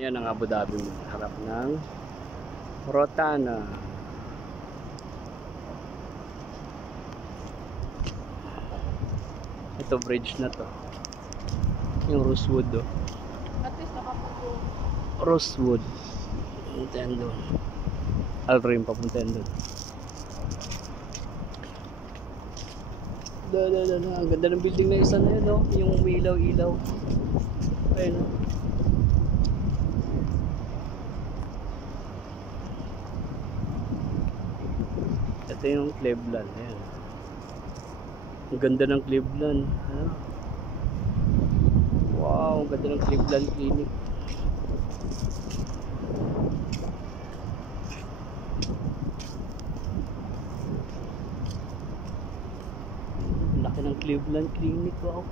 Yan ang Abu Dhabi mo. Harap ng Rotana. Ito bridge na to. Yung Rosewood oh. At least nakapupo. Rosewood. Puntahan doon. Alrim papuntahan doon. Ang ganda ng building na isa na yun oh. Yung ilaw-ilaw. Ayun oh. Ito yung Cleveland. Ayan. Ang ganda ng Cleveland. Ano? Wow, ang ganda ng Cleveland Clinic. Laki ng Cleveland Clinic. Wow.